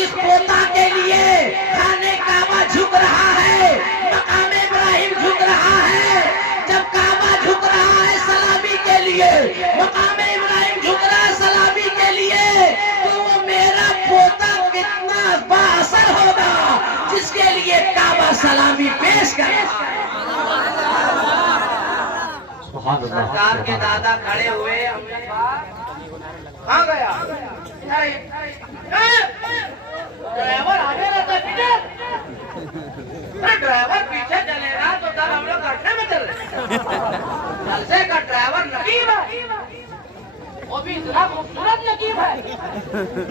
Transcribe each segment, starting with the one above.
जिस पोता के लिए खाने काबा झुक रहा है, मकाम इब्राहिम झुक रहा है, जब काबा झुक रहा है सलामी के लिए, मकाम इब्राहिम झुक रहा है सलामी के लिए, तो वो मेरा पोता कितना बाअसर होगा जिसके लिए काबा सलामी पेश करे। सरकार के दादा खड़े हुए, कहाँ गया ड्राइवर? आगे रहता पीछे, अरे ड्राइवर पीछे चलेगा तो तब हम लोग गड्ढे में चल रहे। जलसे का ड्राइवर नकीब है, वो भी इतना खूबसूरत नकीब है।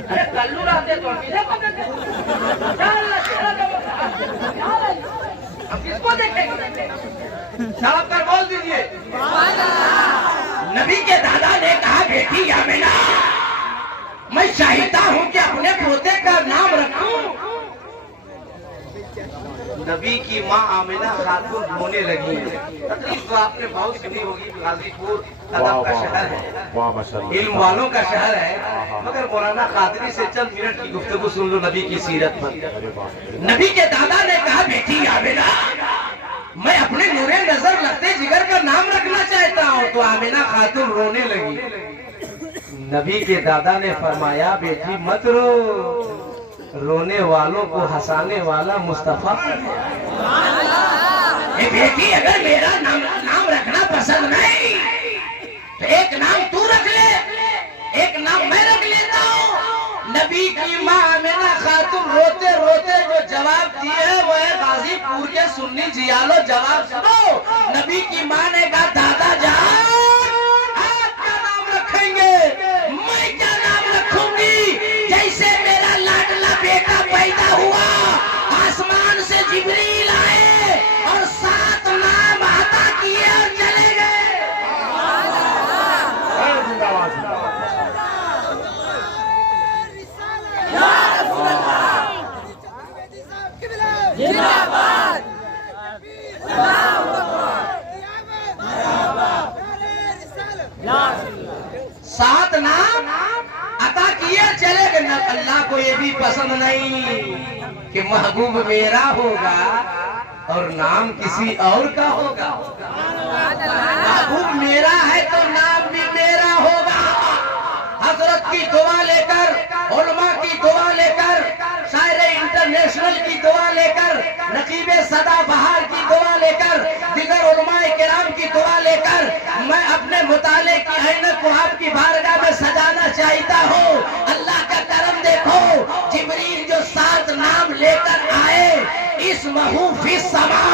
अरे कल्लू रहते तो पीछे पकड़ते। अब किसको देखेंगे? सड़क पर बोल दीजिए। नबी के दादा ने कहा, बेटी आमिना, मैं चाहता हूँ कि अपने पोते का नाम रखूं। नबी की माँ आमिना खातून रोने लगी। तकलीफ तो आपने बहुत सुनी होगी, गाजीपुर अदब का शहर है, इल्म वालों का शहर है, मगर मौलाना कादरी से चंद मिनट की गुफ्तगू सुन लो नबी की सीरत पर। नबी के दादा ने कहा, बेटी आमिना, मैं अपने नूरे नजर लगते जिगर का नाम रखना चाहता हूँ। तो आमिना खातून रोने लगी। नबी के दादा ने फरमाया, बेटी मत रो, रोने वालों को हंसाने वाला मुस्तफा। बेटी अगर मेरा नाम रखना पसंद नहीं तो एक नाम तू रख ले, एक नाम मैं रख लेता हूँ। नबी की माँ आमिना खातून रोते रोते जो जवाब दिए है वो है गाजीपुर के सुन्नी जियालो। जवाब सुनो। नबी की माँ ने कहा, दादा जान, आप क्या नाम रखेंगे? मैं क्या नाम रखूंगी? जैसे मेरा लाडला बेटा पैदा हुआ, आसमान से जिब्रील आए और 7 नाम अता किए और चले गए। जिंदाबाद। 7 नाम अता किए चले गए। अल्लाह को ये भी पसंद नहीं कि महबूब मेरा होगा और नाम किसी और का होगा। महबूब मेरा है तो नाम भी मेरा होगा। हजरत की दुआ लेकर, उलमा की दुआ लेकर, शायर इंटरनेशनल की दुआ लेकर, नकीब सदाबहार की दुआ लेकर, दिगर उलमाए किराम की दुआ लेकर मैं अपने मुताले की ऐनक को आपकी बारगाह में सजाना चाहता हूँ। अल्लाह का करम देखो, जिब्रील जो 7 नाम लेकर आए, इस्महु फी समा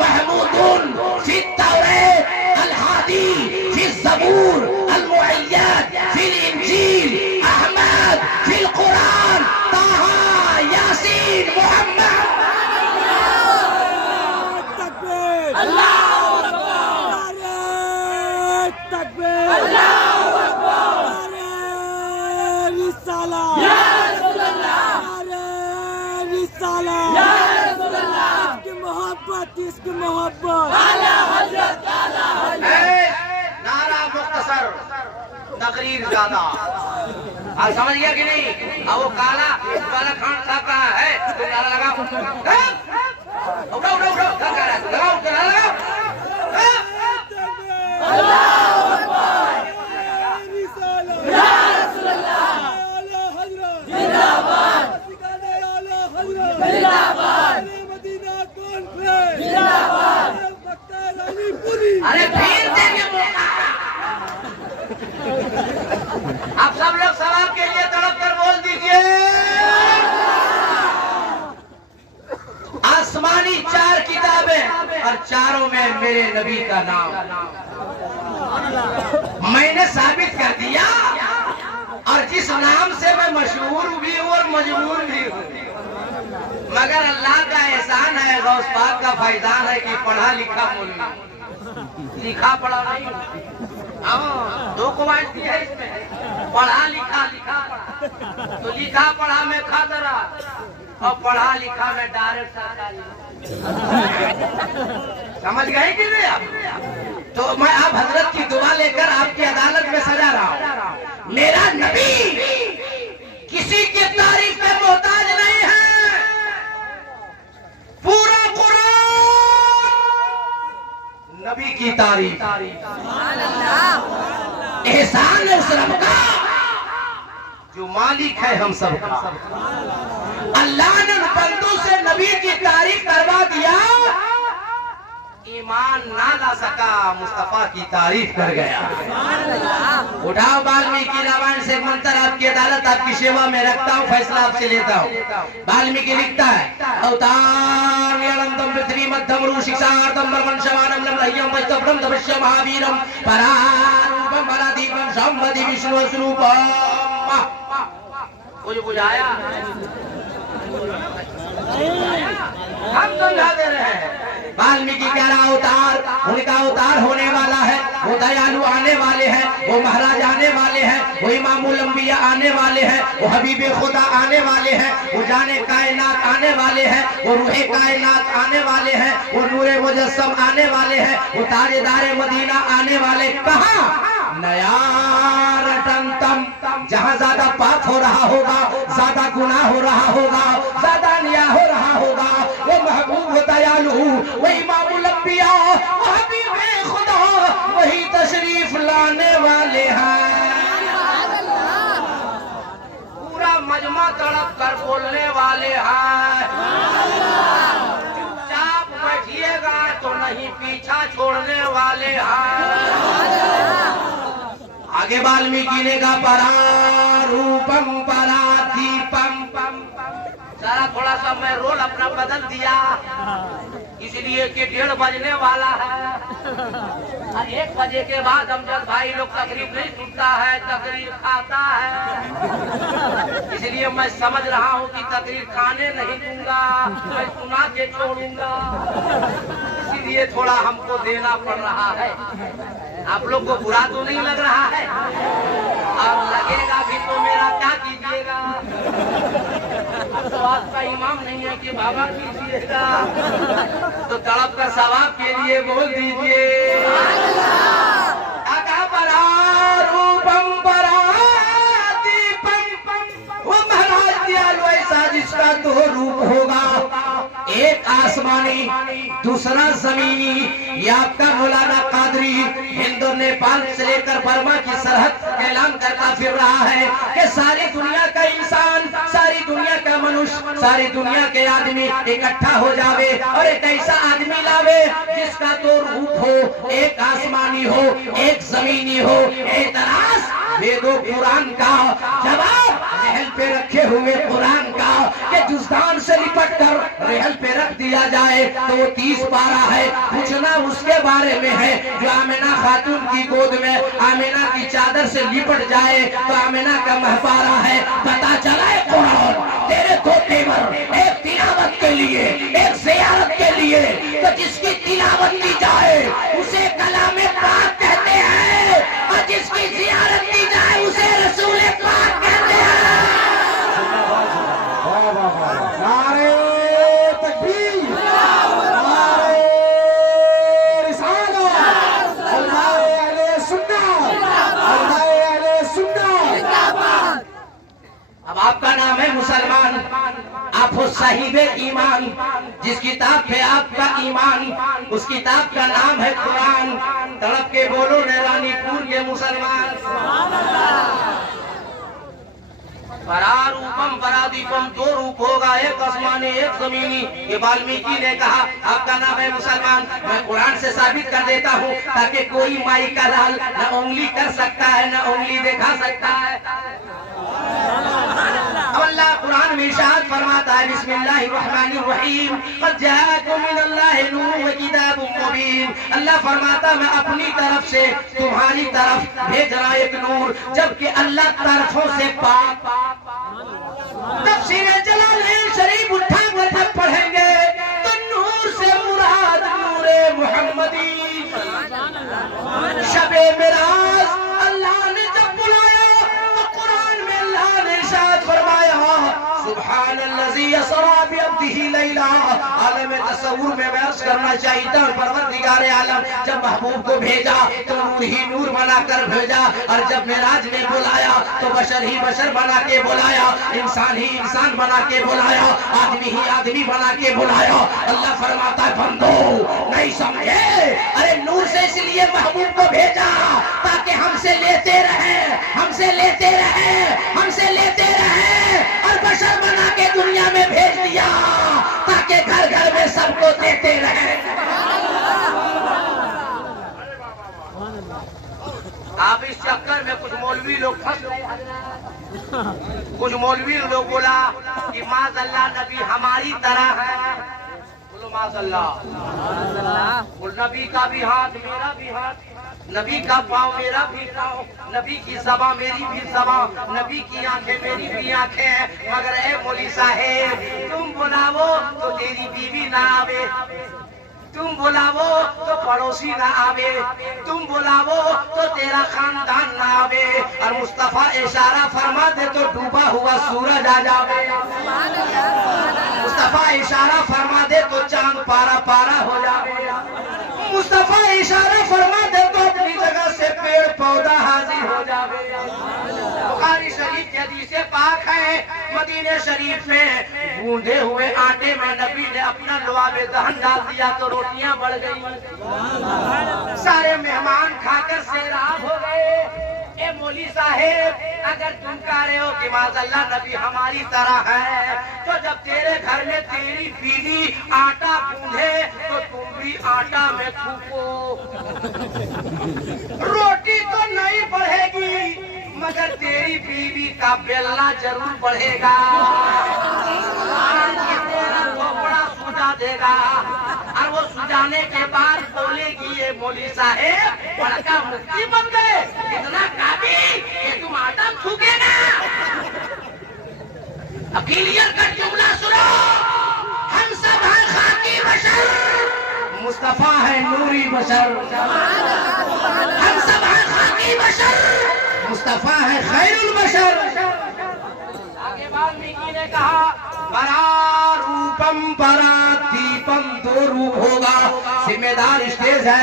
महमूदुन फी तौरात, अल हादी फी ज़बूर, अल मुअय्यद फी इंजील, अहमद फी कुरान, ताहा, यासीन, मोहम्मद। अल्लाहू अकबर, तकबीर, अल्लाहू अकबर, रिसाला, या रसूल अल्लाह, रिसाला, या रसूल अल्लाह, की मोहब्बत, इसकी मोहब्बत, आला हजरत, आला हजरत। नारा मुख्तसर, तकरीर ज्यादा। आप समझ गया कि नहीं? अब वो काला खान साहब कहाँ है? तो नारा लगाओ, उठो उठो उठो, क्या कर रहा है? लगाओ, नारा लगाओ। अल्लाहू अकबर, या रसूल अल्लाह, जिंदाबाद, जिंदाबाद, जिंदाबाद। अरे फिर देंगे मौका। आप सब लोग सवाब के लिए तड़प कर बोल दीजिए। आसमानी 4 किताबें और चारों में मेरे नबी का नाम मैंने साबित कर दिया, और जिस नाम से मैं मशहूर भी हूँ और मजबूर भी हूँ। मगर अल्लाह का एहसान है, गौस पाक का फैजान है कि पढ़ा लिखा मौलवी, लिखा पढ़ा नहीं। हाँ, 2 क्वालिटी है इसमें, पढ़ा लिखा, लिखा पढ़ा। तो लिखा पढ़ा में खतरा और पढ़ा लिखा में डायरेक्ट सरकारी। समझ गए कि नहीं आप? तो मैं आप हजरत की दुआ लेकर आपकी अदालत में सजा रहा हूँ। मेरा नबी किसी की तारीफ में मोहताज नबी की तारीफ। एहसान है उस रब का जो मालिक है हम सब का। अल्लाह ने बंदों से नबी की तारीफ करवा दिया, ईमान ना ला सका, मुस्तफा की तारीफ कर गया। उठाओ वाल्मीकि रामायण से एक मंत्र आपकी अदालत आपकी सेवा में रखता हूँ, फैसला आपसे लेता हूँ। वाल्मीकि लिखता है अवतार नियलंतम पृथ्वी मध्यम रू शिक्षार्थम ब्रह्मण्यमानम लम्लह्यम वैष्णवम तपस्या महावीरम परारूपम परादीपम संवदि विष्णु स्वरूपम। कुछ बुझाया? हम समझा दे रहे हैं। वाल्मीकि कह रहा अवतार उनका अवतार होने वाला है, वो दयालु आने वाले हैं, वो महाराज आने वाले हैं, वो इमामुल अंबिया आने वाले हैं, वो हबीबे खुदा आने वाले हैं, वो जाने कायनात आने वाले हैं, वो रूहे कायनात आने वाले हैं, वो नूरे मुजस्सम आने वाले हैं, वो ताजेदारे मदीना आने वाले। कहाँ? नया रटनतम, जहाँ ज्यादा पाप हो रहा होगा, ज्यादा गुनाह हो रहा होगा, ज्यादा अन्याय हो रहा होगा, वो महबूब दयालु, वो इमामुल अंबिया, वो हबीबे खुदा, वही तशरीफ लाने वाले हैं। पूरा मजमा तड़प कर बोलने वाले हैं। चुपचाप बैठिएगा तो नहीं पीछा छोड़ने वाले हैं। आगे वाल्मीकि ने कहा परारूपम परादीपम। सारा थोड़ा सा मैं रोल अपना बदल दिया, इसलिए कि 1:30 बजने वाला है। 1 बजे के बाद हम जब भाई लोग तकरीर नहीं सुनता है, तकरीर खाता है, इसलिए मैं समझ रहा हूँ कि तकरीर खाने नहीं दूंगा, मैं सुना के छोड़ूंगा, इसीलिए थोड़ा हमको देना पड़ रहा है। आप लोग को बुरा तो नहीं लग रहा है? और लगेगा भी तो मेरा क्या कीजिएगा? अब तो आपका इमाम नहीं है कि बाबा कीजिएगा, तो तड़प कर सवाब के लिए बोल दीजिए। वो महाराज दयालु ऐसा जिसका 2 रूप होगा, एक आसमानी दूसरा जमीनी। ये आपका मौलाना कादरी हिंदू नेपाल से लेकर बर्मा की सरहद ऐलान करता फिर रहा है कि सारी दुनिया का इंसान, सारी दुनिया का मनुष्य, सारी दुनिया के आदमी इकट्ठा हो जावे और एक ऐसा आदमी लावे जिसका 2 रूप हो, एक आसमानी हो, एक जमीनी हो। एतराज वेदों कुरान का जवाब रहल पे रखे हुए कुरान का कि जुज़दान से लिपट कर रहल पे रख दिया जाए तो वो 30 पारा है। पूछना उसके बारे में है जो आमिना खातून की गोद में आमिना की चादर से लिपट जाए तो आमिना का महपारा है। पता चला है कुरान तेरे 2 तेवर, एक तिलावत के लिए, एक ज़ियारत के लिए, तो जिसकी तिलावत की जाए उसे कलामे पाक कहते हैं और जिसकी ज़ियारत की जाए उसे रसूले पाक कहते हैं। नारे तकबीर, नारे रिसालत, अल्लाह अहले सुन्नत, अल्लाह अहले सुन्नत। अब आपका नाम है मुसलमान, आप हो साहिबे ईमान, जिस किताब पे आपका ईमान, उस किताब का नाम है कुरान। तड़प के बोलो ने रानीपुर के मुसलमान। परारूपम परादीपम, 2 रूप होगा, एक आसमानी एक जमीनी। ये वाल्मीकि ने कहा आपका नाम है मुसलमान। मैं कुरान से साबित कर देता हूँ ताकि कोई माई का लाल न उंगली कर सकता है न उंगली दिखा सकता है। अल्लाह कुरान में इरशाद फरमाता है बिस्मिल्लाहिर्रहमानिर्रहीम क़द जाअकुम मिनल्लाहि नूरुन व किताबुम मुबीन। अल्लाह फरमाता मैं अपनी तरफ से तुम्हारी तरफ भेज रहा एक नूर, जबकि अल्लाह तरफों से पाक। तफसीर जलालैन शरीफ उठा कर पढ़ेंगे तो नूर से मुराद नूरे मुहम्मदी। शबे मिराज अल्लाह ने जब बुलाया तो कुरान में अल्लाह ने इरशाद फरमाया सुभान सुब्हानल्लज़ी यसरा बिअब्दिही लैला। आलम तसव्वुर में बयान करना चाहता हूं, परवरदिगार आलम जब महबूब को भेजा तो नूर ही नूर बनाकर भेजा, और जब मेराज में बुलाया तो बशर ही बशर बना के बुलाया, इंसान ही इंसान बना के बुलाया, आदमी ही आदमी बना के बुलाया। अल्लाह फरमाता है बंदो नहीं समझे, अरे नूर से इसलिए महबूब को भेजा ताकि हमसे लेते रहे, हमसे लेते रहे, हमसे लेते रहे, और बशर बना के दुनिया में भेज दिया ताकि घर घर में सबको देते रहे। आप इस चक्कर में कुछ मौलवी लोग फंस गए। कुछ मौलवी लोग बोला कि माज़अल्लाह नबी हमारी तरह है। बोलो माज़अल्लाह। बोल नबी का भी हाथ मेरा भी हाथ, नबी का पाँव मेरा भी पाँव, नबी की ज़बां मेरी भी ज़बां, नबी की आंखें मेरी भी आंखें। मगर ए मौली साहेब तुम बुलावो तो तेरी बीवी ना आवे, तुम बुलावो तो पड़ोसी ना आवे, तुम बुलावो तो तेरा खानदान ना आवे, और मुस्तफा इशारा फरमा दे तो डूबा हुआ सूरज आ जावे। मुस्तफा इशारा फरमा दे तो चांद पारा पारा हो जावे। मुस्तफा इशारा फरमा दे तो अपनी जगह से पेड़ पौधा हाजिर हो जावे। बुखारी शरीफ की हदीस पाक है, मदीने शरीफ में गूंधे हुए आटे में नबी ने अपना लुआबे दहन डाल दिया तो रोटियां बढ़ गई। सारे मेहमान खाकर सैराब हो गए। ए मौली साहेब अगर तुम कह रहे हो कि माज़अल्लाह नबी हमारी तरह है, तो जब तेरे घर में तेरी बीवी आटा गूंधे तो तुम भी आटा में थूको। रोटी तो नहीं बढ़ेगी मगर तेरी बीवी का बेलना जरूर बढ़ेगा, तेरा थोपड़ा सुझा देगा, और वो सुझाने के बाद बोलेगी ये मौली साहेब बड़का मुफ्ती बन गए, इतना काबिल कि तुम आटा थूकेगा। अब क्लियर कट जुमला सुनो, हम सब हैं खाकी बशर, मुस्तफा है नूरी बशर, हम सब हैं खाकी बशर, मुस्तफा है खैरुल बशर। आगे वाल्मीकि ने कहा परा रूपम परा दीपम, दो रूप होगा। जिम्मेदार स्टेज है,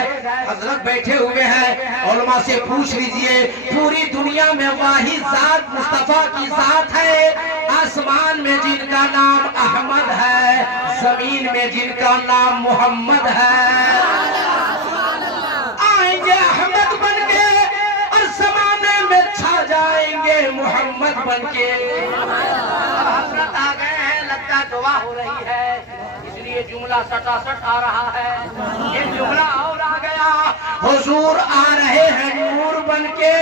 हजरत बैठे हुए हैं, उलमा से पूछ लीजिए पूरी दुनिया में वाही जात मुस्तफा की जात है। आसमान में जिनका नाम अहमद है, जमीन में जिनका नाम मोहम्मद है। आएंगे अहमद बन के और जमाने में छा जाएंगे मोहम्मद बन के। हजरत आ गए हैं, लगता दुआ हो रही है, इसलिए जुमला सटासट आ रहा है। एक जुमला और आ गया, हुजूर आ रहे हैं नूर बन के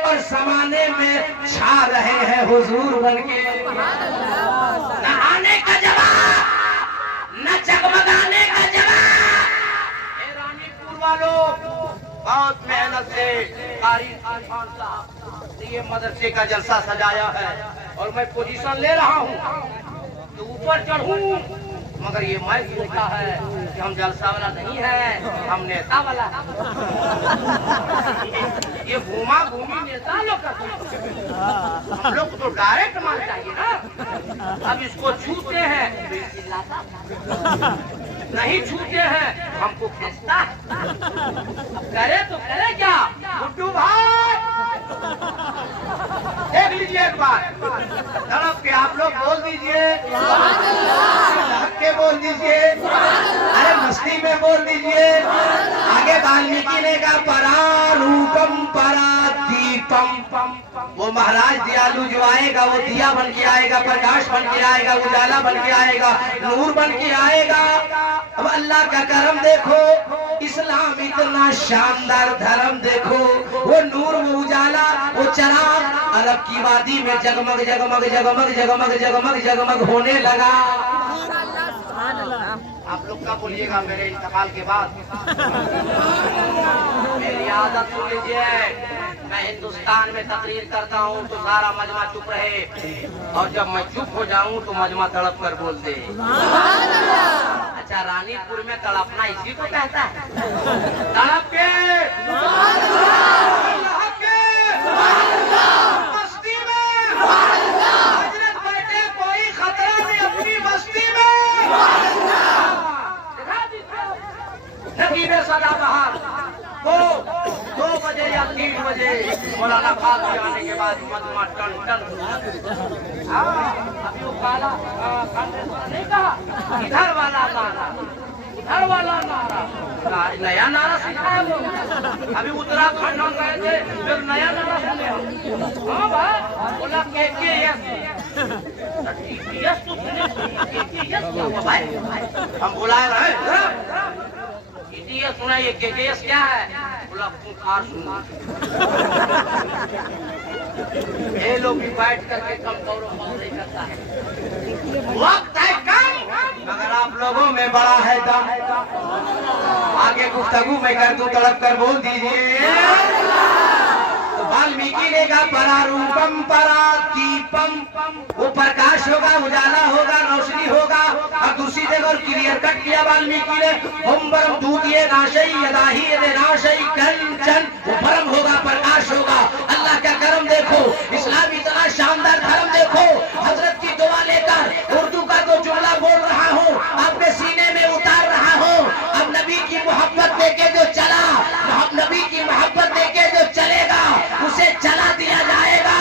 और जमाने में छा रहे हैं हुजूर बन के। न आने का जवाब न जगमगाने का जवाब। ए रानीपुर वालों बहुत मेहनत से कारी खान साहब ने ये मदरसे का जलसा सजाया है और मैं पोजीशन ले रहा हूँ तो ऊपर चढ़ूं, मगर ये मैं सोचा है कि हम जलसा वाला नहीं है, हम नेता वाला है। ये घूमा घूमी नेता लोग का, हम लोग को तो डायरेक्ट मान चाहिए ना। अब इसको छूते हैं तो चिल्लाता, नहीं छूते हैं हमको खींचता है। अब करे तो करे क्या? गुड्डू भाई देख लीजिए एक बार, तड़प के आप लोग बोल दीजिए, के बोल दीजिए, अरे मस्ती में बोल दीजिए। आगे वाल्मीकि ने कहा परा रूपम परा दीपम, वो महाराज दयालु जो आएगा वो दिया बन के आएगा, प्रकाश बन के आएगा, उजाला बन के आएगा, नूर बन के आएगा। अब अल्लाह का करम देखो, इस्लाम इतना शानदार धर्म देखो, वो नूर वो उजाला वो चराग अरब की वादी में जगमग जगमग जगमग जगमग जगमग जगमग होने लगा। आप लोग क्या बोलिएगा मेरे इंतकाल के बाद? मेरी आदत सुन लीजिए, मैं हिंदुस्तान में तकरीर करता हूँ तो सारा मजमा चुप रहे, और जब मैं चुप हो जाऊँ तो मजमा तड़प कर बोल दे। अच्छा, रानीपुर में तड़पना इसी को कहता है, तड़प के मस्ती में हजरत बैठे, कोई खतरा नहीं। मधुमा टन टन। अभी वो काला कांग्रेस वाला नहीं कहा, इधर वाला नारा, उधर वाला नारा, नया नारा सीखा है वो। अभी उत्तराखंड हम गए थे, फिर नया नारा सुने हम। हाँ भाई, बोला KKS तो सुने, KKS क्या हुआ भाई? हम बुलाए रहे सुना ये KKS क्या है? बोला पुकार सुना। ये लोग भी बैठ करके कम करो नहीं करता है। वक्त है कम, मगर आप लोगों में बड़ा है दम। आगे गुफ्तगू में कर दूं, तड़प कर बोल दीजिए। तो वाल्मीकि ने कहा परारूपम परादीपम, वो प्रकाश होगा, उजाला होगा, रोशनी होगा। और दूसरी जगह और क्लियर कट किया वाल्मीकि ने, ओम परम दूतिये नाशई यदाही यदे नाशई कंचन, वो परम होगा, प्रकाश होगा। अल्लाह का करम देखो, इस्लाम इतना शानदार धर्म देखो। हजरत की दुआ लेकर उर्दू का तो जुमला बोल रहा हूँ, आपके सीने में उतार रहा हूँ। अब नबी की मोहब्बत देके जो चला, नबी की मोहब्बत देके जो चलेगा, उसे जला दिया जाएगा।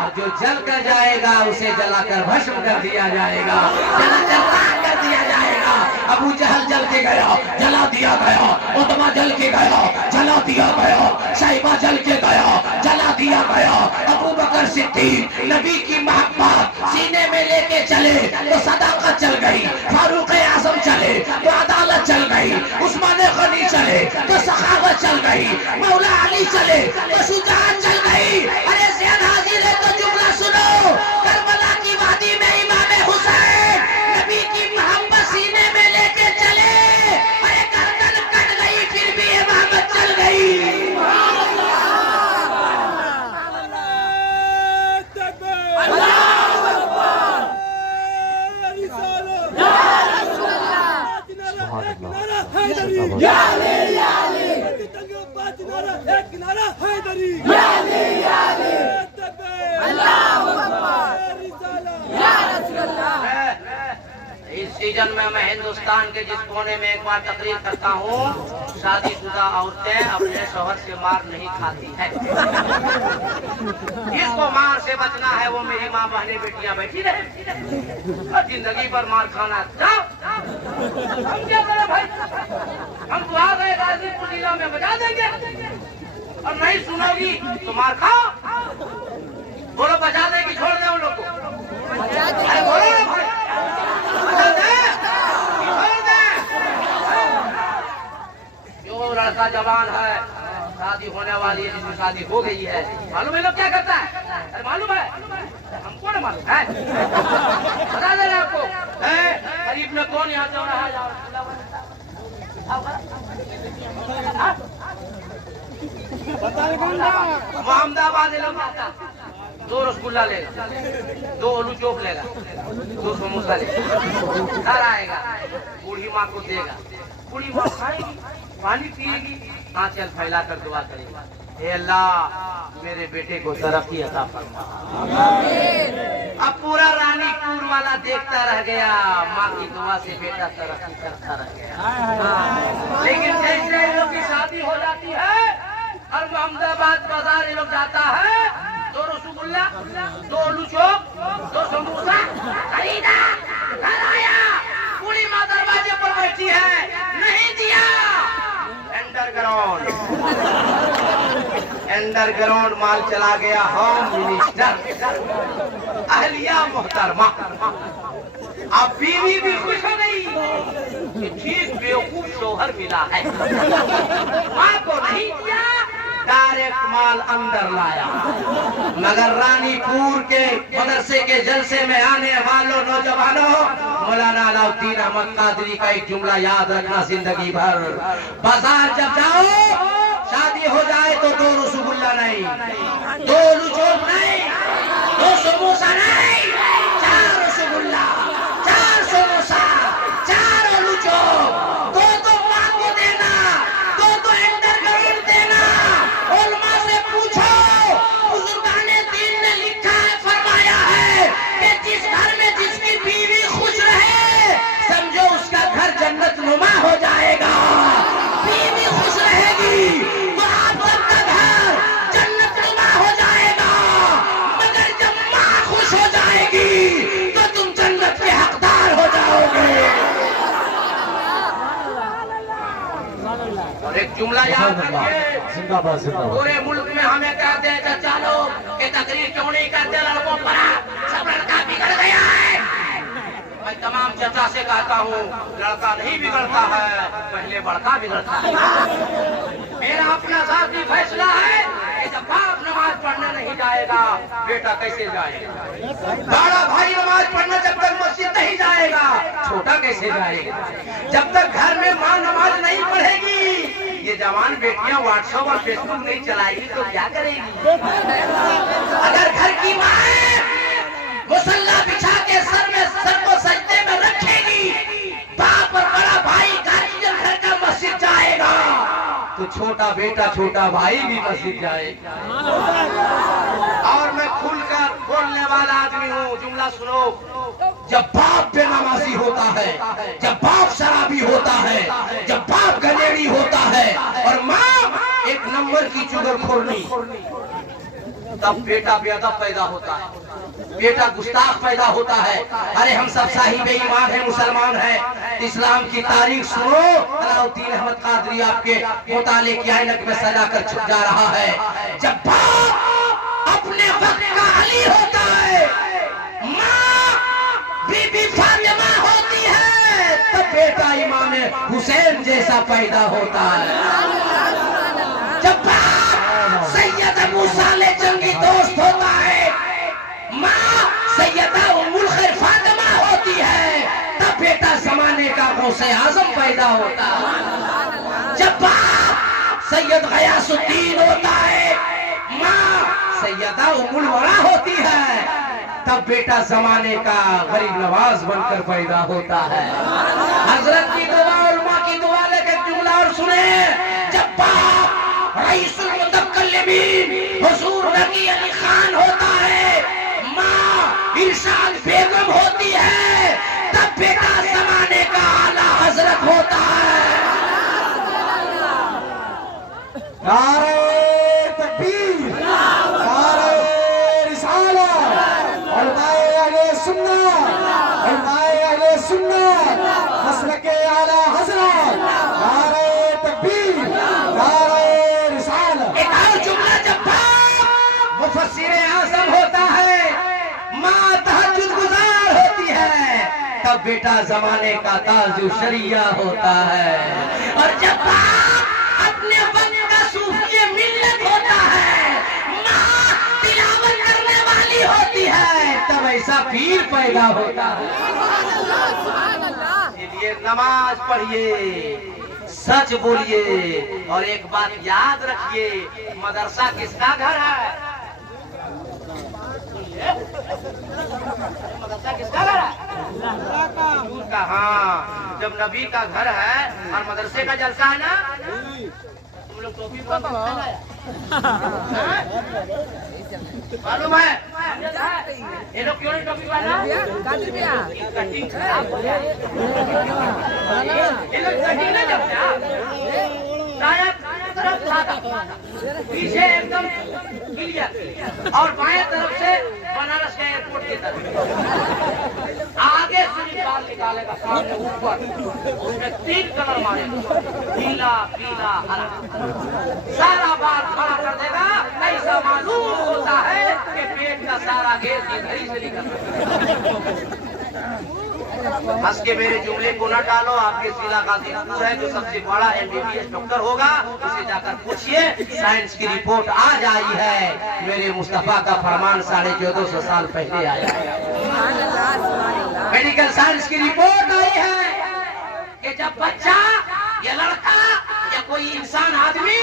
और जो जल कर जाएगा, उसे जलाकर भस्म कर दिया जाएगा, जलाकर राख कर दिया जाएगा। अबू जहल जल के गया, जला दिया गया। उतमा जल के गया, जला दिया गया। साहिबा जल के गया, जला दिया गया। अबू बकर सिद्दीक नबी की मोहब्बत सीने में लेके चले तो सदाकत चल गई। फारूक आजम चले तो अदालत चल गई। उस्मान गनी चले तो सखावत चल गई। मौला अली चले तो शुजाअत चल गई। अरे ज़ियाद हाजिर है तो जुमला सुनो। करबला की वादी में इमाम हुसैन नबी की मोहब्बत सीने में लेके चले। अरे गर्दन कट गई, फिर भी इमामत चल गई। इस सीजन में मैं हिंदुस्तान के जिस कोने में एक बार तकरीर करता हूँ, शादीशुदा औरतें अपने शौहर से मार नहीं खाती है। जिसको मार से बचना है वो मेरी माँ बहनें बेटियां बैठी रहे। और जिंदगी भर मार खाना जाओ। हम क्या करें भाई? हम तो आ गए गाजीपुर जिला में, बजा देंगे। और नहीं सुनोगी तो मार खाओ। बोलो बजा देगी, छोड़ दे उन लोग को। अरे बोलो ना भाई, बजा दे, छोड़ दे। जो लड़का जवान है, शादी होने वाली है, जिसकी शादी हो गई है, मालूम है लोग क्या करता है? अरे मालूम है हमको ना मालूम है, बता दे आपको। गरीब ने कौन यहाँ चल रहा है? अहमदाबाद लोग आता, 2 रसगुल्ला लेगा, 2 आलू चौक लेगा, 2 समोसा लेगा, घर आएगा, बूढ़ी माँ को देगा। बूढ़ी माँ खाएगी, पानी पिएगी, आंचल फैला कर दुआ करेगी, हे अल्लाह मेरे बेटे को तरक्की अता फरमा। अब पूरा रानीपुर वाला देखता रह गया, माँ की दुआ से बेटा तरक्की करता रह गया। लेकिन जैसे इन लोग की शादी हो जाती है और अहमदाबाद बाजार ये लोग जाता है, 2 रसगुल्ला, 2 आलू चौक, 2 समोसा खरीदा, घर आया, पूरी माँ दरवाजे पर बैठी है, नहीं दिया। अंडरग्राउंड माल चला गया। होम मिनिस्टर अहलिया मोहतरमा, अब बीवी भी खुश हो गई कि ठीक बेवकूफ शोहर मिला है। माँ को नहीं दिया, डायरेक्ट माल अंदर लाया। मगर रानीपुर के मदरसे के जलसे में आने वालों नौजवानों, मौलाना अलाउद्दीन अहमद कादरी का एक जुमला याद रखना जिंदगी भर। बाजार जब जाओ, शादी हो जाए तो 2 रसगुल्ला नहीं, 2 आलू चौक नहीं, 2 समोसा नहीं, 4 रसगुल्ला, 4 समोसा, 4 आलू चौक, 2 माँ को देना, 2 अंडरग्राउंड देना। उलमा से पूछो, बुजुर्गाने दीन ने लिखा है, फरमाया है कि जिस घर में जिसकी बीवी खुश रहे, समझो उसका घर जन्नत नुमा हो जाएगा। बीवी खुश रहेगी तो आप सबका घर जन्नत नुमा हो जाएगा। जुमला याद रखिए। जिंदाबाद जिंदाबाद। पूरे मुल्क में हमें कहते हैं चाचा लोग कि तकरीर क्यों नहीं करते लड़कों पर, सब लड़का बिगड़ गया है। मैं तमाम चाचा से कहता हूँ लड़का नहीं बिगड़ता है, पहले बड़का बिगड़ता है। मेरा अपना ज़ाती फैसला है कि जब बाप नमाज पढ़ने नहीं जाएगा बेटा कैसे जाएगा। बड़ा भाई नमाज पढ़ने जब तक मस्जिद नहीं जाएगा छोटा कैसे जाएगा। जब तक घर में माँ नमाज नहीं पढ़ेगी ये जवान बेटियां व्हाट्सएप और फेसबुक नहीं चलाएगी तो क्या करेगी। अगर घर की माँ मुसल्ला बिछा के सर को सजदे में रखेगी, बाप और बड़ा भाई गार्जियन घर का मस्जिद जाएगा तो छोटा बेटा छोटा भाई भी मस्जिद जाएगा। और मैं खुलकर बोलने वाला आदमी हूँ, जुमला सुनो। जब बाप बेनमाजी होता है, जब बाप शराबी होता है, जब बाप गलेड़ी होता है और माँ एक नंबर की चुगलखोरनी, तब बेटा बेअदब पैदा होता है, बेटा गुस्ताख पैदा होता है। अरे हम सब साहिब ईमान है, मुसलमान है। इस्लाम की तारीख सुनो। अलाउद्दीन अहमद कादरी आपके मुताले की ऐनक में सजा कर छुप जा रहा है। जब बाप अपने वक्त का अली होता है, माँ बीबी फातिमा होती है, तब बेटा इमाम हुसैन जैसा पैदा होता है। जब बाप सैयद मूसा ले जंगी दोस्त होता है, माँ सैयदा उम्मुल खैर फातिमा होती है, तब बेटा जमाने का गौसे आजम पैदा होता है। जब बाप सैयद गयासुद्दीन होता है, माँ सैयदा उम्मुल वरा होती है, तब बेटा जमाने का गरीब नवाज बनकर पैदा होता है। हजरत की दुआ और माँ की दुआ लेकर जुमला और सुने। जब बाप रईसुल मुतकल्लिमीन हुजूर नकी अली खान होता है, माँ इरशाद बेगम होती है, तब बेटा जमाने का आला हजरत होता है। नारे तकबीर, नारे रिसालत, उलमाए अहले सुन्नत, उलमाए अहले सुन्नत, मसलके आला हजरत। नारे तकबीर, नारे रिसालत। एक और जुमला। जब बाप मुफस्सिर आज़म होता है, माँ तहज्जुद गुजार होती है, तब बेटा जमाने का ताजु शरिया होता है। और जब बाप अपने वक्त का सूफी मिल्लत होता है, माँ तिलावत करने वाली होती है, तब ऐसा पीर पैदा होता है। इसलिए नमाज पढ़िए, सच बोलिए और एक बात याद रखिए, मदरसा किसका घर है? मदरसा किसका घर है? हुजूर का। हाँ, जब नबी का घर है और मदरसे का जलसा है ना, तुम लोग टोपी मालूम है? ये लोग क्यों नहीं टोपी वाला? कटिंग खराब हो जाए, ये लोग कटिंग नहीं जमता। तरफ सादा, पीछे एकदम क्लियर और बाएं तरफ से बनारस के एयरपोर्ट की तरफ। आगे से बाल निकालेगा सामने ऊपर, उसमें 3 कलर मारेगा, नीला पीला हरा, सारा बाल खड़ा कर देगा। ऐसा मालूम होता है कि पेट का सारा घेर की घड़ी से निकल। हंस के मेरे जुमले को न डालो। आपके जिला गाजीपुर है जो सबसे बड़ा MBBS डॉक्टर होगा, उसे जाकर पूछिए। साइंस की रिपोर्ट आज आई है, मेरे मुस्तफा का फरमान 1450 साल पहले आया है। मेडिकल साइंस की रिपोर्ट आई है कि जब बच्चा या लड़का या कोई इंसान आदमी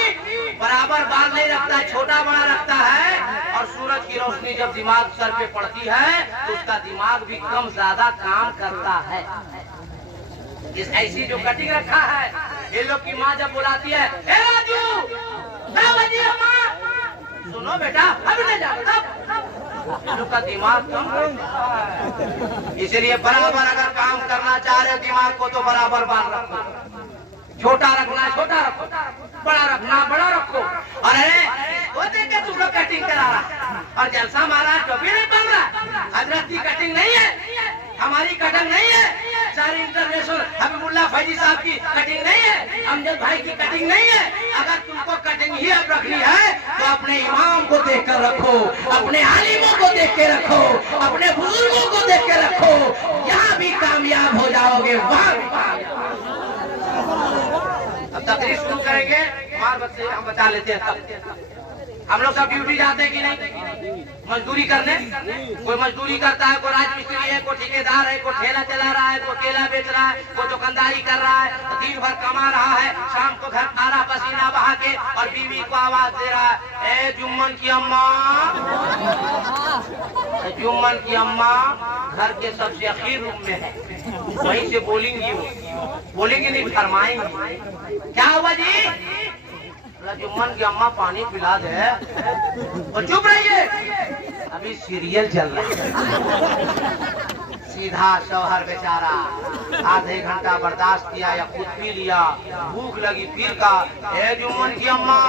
बराबर बाल नहीं रखता है, छोटा बड़ा रखता है, और सूरज की रोशनी जब दिमाग सर पे पड़ती है तो उसका दिमाग भी कम ज्यादा काम करता है। इस ऐसी जो कटिंग रखा है, ये लोग की माँ जब बुलाती है, ए राजू, सुनो बेटा, अभी नहीं जाओ, लोग का दिमाग कम करता है। इसलिए बराबर अगर काम करना चाह रहे दिमाग को तो बराबर बाल रखो, छोटा रखना छोटा रखो, बड़ा रखना बड़ा रखो। अरे वो देख के तुम लोग कटिंग करा रहा और जलसा मारा, टोपी नहीं पहन रहा। हजरत की कटिंग नहीं है, हमारी कटिंग नहीं है, सारी इंटरनेशनल हबीबुल्लाह फैजी साहब की कटिंग नहीं है, अमजद भाई की कटिंग नहीं है। अगर तुमको कटिंग ही अब रखनी है तो अपने इमाम को देख कर रखो, अपने आलिमों को देख के रखो, अपने बुजुर्गों को देख के रखो। यहाँ भी कामयाब हो जाओगे, वहाँ भी कामयाब। अब तकरीर शुरू करेंगे, मार बच्चे हम बचा लेते हैं। तब हम लोग सब ड्यूटी जाते हैं कि नहीं मजदूरी करने? कोई मजदूरी करता है, कोई राजमिस्त्री है, कोई ठेकेदार है, कोई ठेला चला रहा है, कोई केला बेच रहा है, कोई दुकानदारी कर रहा है, तो दिन भर कमा रहा है, शाम को घर आ रहा पसीना बहा के और बीवी को आवाज दे रहा है, ए जुम्मन की अम्मा, जुम्मन की अम्मा घर के सबसे आखिर रूम में है, वहीं से बोलेंगी, बोलेंगी नहीं फरमाएंगी। क्या हुआ जी? जुम्मन की अम्मा पानी पिला दे। और चुप रहिए, अभी सीरियल चल रहा है। सीधा शौहर बेचारा आधे घंटा बर्दाश्त किया या खुद पी लिया, भूख लगी फिर का, ए जुम्मन की अम्मा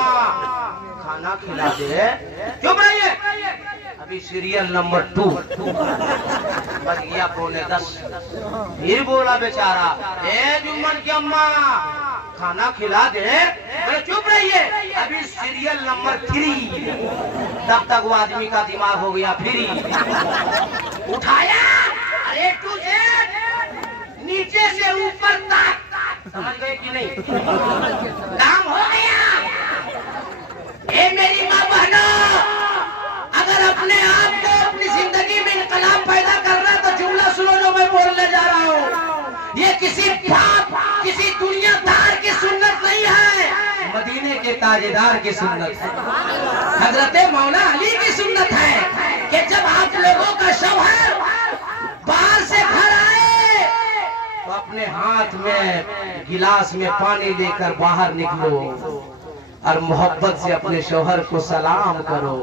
खाना खिला दे। चुप रहिए, अभी सीरियल नंबर 2 बज गया 9:45। फिर बोला बेचारा, ए जुम्मन की अम्मा खाना खिला दे। बोले चुप रहिए, अभी सीरियल नंबर 3। तब तक वो आदमी का दिमाग हो गया फ्री। उठाया, अरे टू जेड, नीचे से ऊपर तक, समझ गए कि नहीं? काम हो गया। ए मेरी माँ बहनों, अगर अपने आप को अपनी जिंदगी में इनकलाब पैदा करना है तो जुमला सुनो जो मैं बोलने जा रहा हूँ। ये किसी बाप, किसी दुनियादार की सुन्नत नहीं है, मदीने के ताजेदार की सुन्नत है, हजरत मौला अली की सुन्नत है कि जब आप लोगों का शौहर बाहर से घर आए तो अपने हाथ में गिलास में पानी लेकर बाहर निकलो और मोहब्बत से अपने शौहर को सलाम करो।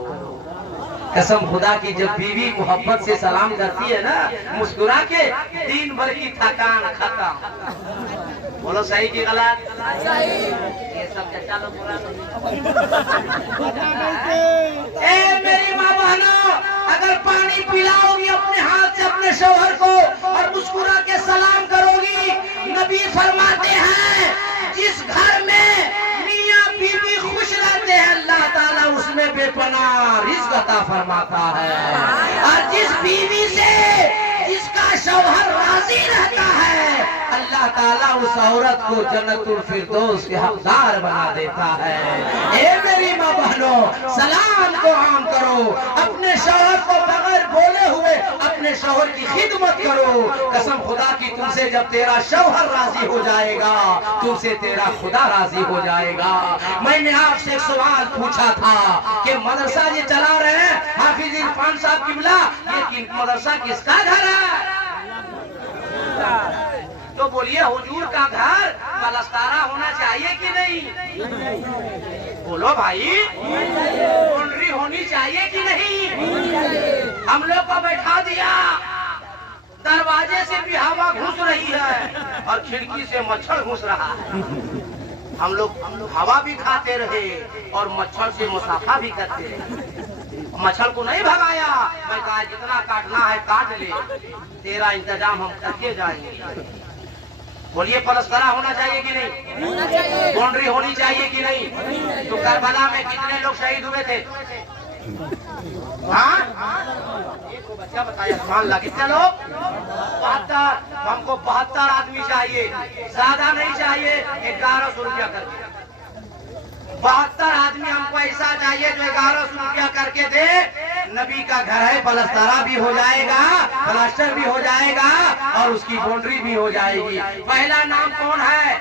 कसम खुदा की, जब बीवी मोहब्बत से सलाम करती है ना मुस्कुरा के, दिन भर की थकान खत्म। बोलो सही की गलत? ये सब चर्चा लो पूरा। ए मेरी माँ बहनों, अगर पानी पिलाओगी अपने हाथ से अपने शौहर को और मुस्कुरा के सलाम करोगी, नबी फरमाते हैं जिस घर में मियाँ बीवी खुश रहते हैं अल्लाह ताला उसमें बेपनाह रिज़्क़ अता फरमाता है। और जिस बीवी से जिसका शौहर राजी रहता है अल्लाह ताला उस औरत को जन्नतुल फिरदौस के हकदार बना देता है। ए मेरी माँ बहनों, सलाम को आम करो, अपने शौहर को बगैर बोले हुए अपने शौहर की खिदमत करो। कसम खुदा की, तुमसे जब तेरा शौहर राजी हो जाएगा तुमसे तेरा खुदा राजी हो जाएगा। मैंने आपसे एक सवाल पूछा था कि मदरसा ये चला रहे हैं हाफिज इरफान साहब किबला, ये मदरसा किसका घर है? तो बोलिए हुजूर का घर पलस्तारा होना चाहिए कि नहीं? बोलो भाई, बाउंड्री होनी चाहिए कि नहीं? हम लोग को बैठा दिया, दरवाजे से भी हवा घुस रही है और खिड़की से मच्छर घुस रहा है। हम लोग हवा भी खाते रहे और मच्छर से मुसाफा भी करते रहे। मच्छर को नहीं भगाया, मैं कहा जितना काटना है काट ले, तेरा इंतजाम हम करके जाएंगे। बोलिए पलस्तरा होना चाहिए कि नहीं? होना चाहिए। बाउंड्री होनी चाहिए कि नहीं? तो करबला में कितने लोग शहीद हुए थे? हाँ, एक बच्चा बताया सुभान अल्लाह, कितने लोग? 72। हमको 72 आदमी चाहिए, ज्यादा नहीं चाहिए, 1100 रुपया करके। 72 आदमी हमको ऐसा चाहिए जो 1100 रुपया करके दे। नबी का घर है, पलस्तरा भी हो जाएगा, प्लास्टर भी हो जाएगा और उसकी बाउंड्री भी हो जाएगी। पहला नाम कौन है?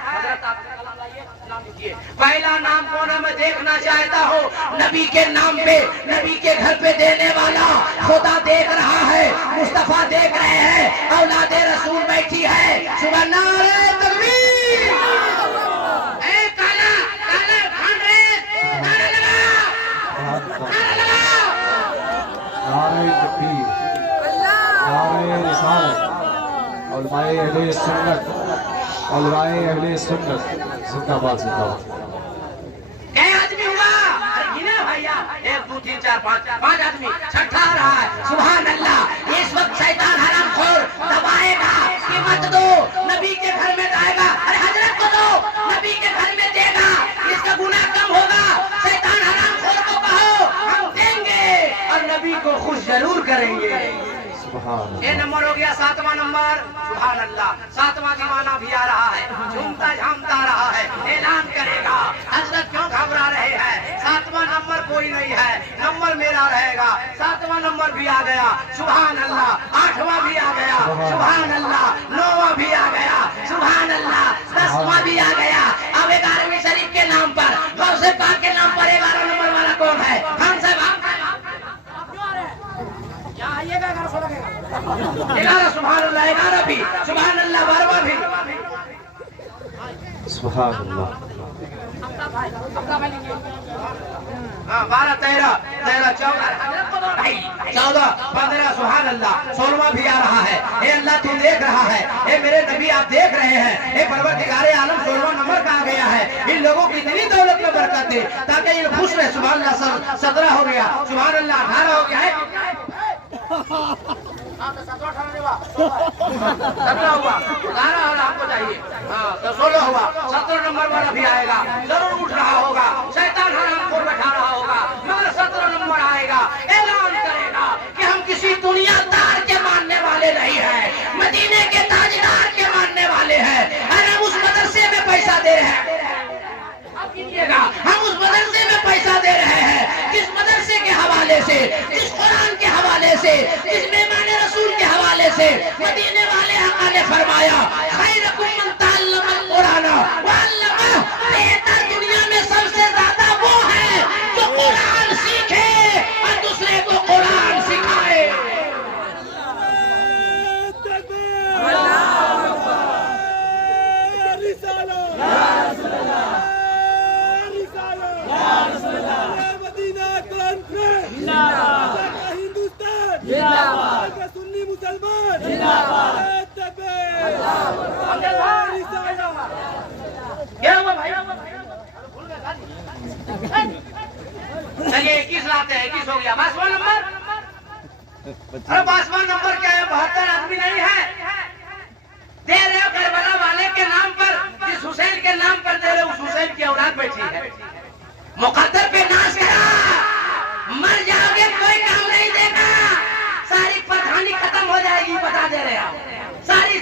पहला नाम कौन है? मैं देखना चाहता हूँ। नबी के नाम पे, नबी के घर पे देने वाला खुदा देख रहा है, मुस्तफा देख रहे हैं, औलादे रसूल बैठी है। सुबह नारे तकबीर। ए काला काला भान रे, नारा लगा, नारा लगा। नारे तकबीर, नारे रिसालत, उलमाए अहले सुन्नत, उलमाए अहले सुन्नत जिंदाबाद जिंदाबाद। क्या आदमी हुआ? अरे गिना भैया, 1 2 3 4 5 आदमी, छठा आ रहा है। सुभान अल्लाह। इस वक्त शैतान हरामखोर दबाएगा कि मत दो, नबी के घर में जाएगा। अरे हजरत को दो, नबी के घर सुभान ये नंबर हो गया 7वां नंबर। सुभान अल्लाह। 7वां दीवाना भी आ रहा है, झूमता झामता रहा है, ऐलान करेगा। हजरत क्यों घबरा रहे हैं? 7वां नंबर कोई नहीं है, नंबर मेरा रहेगा। 7वां नंबर भी आ गया। सुभान अल्लाह। 8वां भी आ गया। सुभान अल्लाह। 9वां भी आ गया। सुभान अल्लाह। 10वां भी आ गया। अब 11वीं शरीफ के नाम पर, गौसे पाक के नाम पर 11 नंबर वाला कौन है? खान साहब आप 11 सुभान अल्लाह। 11 भी सुभान अल्लाह। 12वां भी सुभान अल्लाह। 12 13 13 14 14 15 सुभान अल्लाह। 16वां भी आ रहा है। हे अल्लाह तू देख रहा है, हे मेरे नबी आप देख रहे हैं, हे परवरदिगारे आलम 16वां नंबर का आ गया है। इन लोगों की इतनी दौलत में बरकत है ताकि ये खुश रहे। सुभान अल्लाह। 17 हो गया। सुभान अल्लाह। 18 हो गया है। 17 हुआ। 11 आपको चाहिए। हाँ तो 16 हुआ। 17 नंबर वाला भी आएगा, जरूर उठ रहा होगा। शैतान हराम को बैठा रहा होगा, मगर 17 नंबर आएगा। ऐलान करेगा कि हम किसी दुनियादार के मानने वाले नहीं है, मदीने के ताजदार के मानने वाले हैं। अरे हम उस मदरसे में पैसा दे रहे हैं। हम उस मदरसे में पैसा दे रहे हैं। किस मदरसे के हवाले से? किस कुरान के हवाले से? किस मेहमान रसूल के हवाले से? मदीने वाले आका ने फरमाया खैरुकुम मन तअल्लमल कुरान व अल्लमह। बेहतर दुनिया में सबसे ज्यादा वो है जो कुरान सीखे और दूसरे को कुरान सिखाए। सुन्नी मुसलमान क्या हुआ भाई? चलिए 21 लाते हैं। 21 हो गया। 22वां नंबर। अरे 22वां नंबर क्या है? 72 आदमी नहीं है। दे रहे हो करबला वाले के नाम पर, जिस हुसैन के नाम पर दे रहे हो, उस हुसैन की औलाद बैठी है। मुकद्दर पे नाश करा, मर जाओगे कोई काम नहीं देगा। सारी प्रधानी खत्म हो जाएगी, बता दे रहे हो। सारी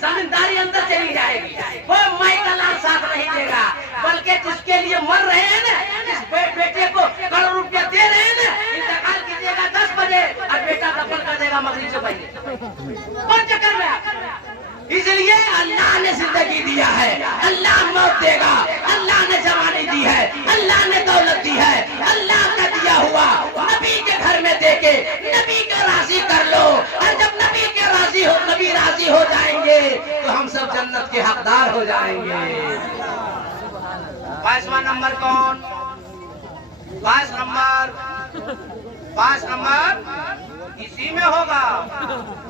जमींदारी अंदर चली जाएगी। कोई माई का लाल साथ नहीं देगा, बल्कि जिसके लिए मर रहे हैं ना, जिस बेटे को करोड़ रुपया दे रहे हैं ना, इंतकाल कीजिएगा 10 बजे और बेटा दफन कर देगा मगरिब से पहले। कौन चक्कर में? इसलिए अल्लाह ने जिंदगी दिया है, अल्लाह मौत देगा। अल्लाह ने जवानी दी है, अल्लाह ने दौलत दी है। अल्लाह का दिया हुआ नबी के घर में देके नबी को राजी कर लो, और जब नबी के राजी हो जाएंगे तो हम सब जन्नत के हकदार हो जाएंगे। 22वां नंबर कौन? 22 नंबर इसी में होगा।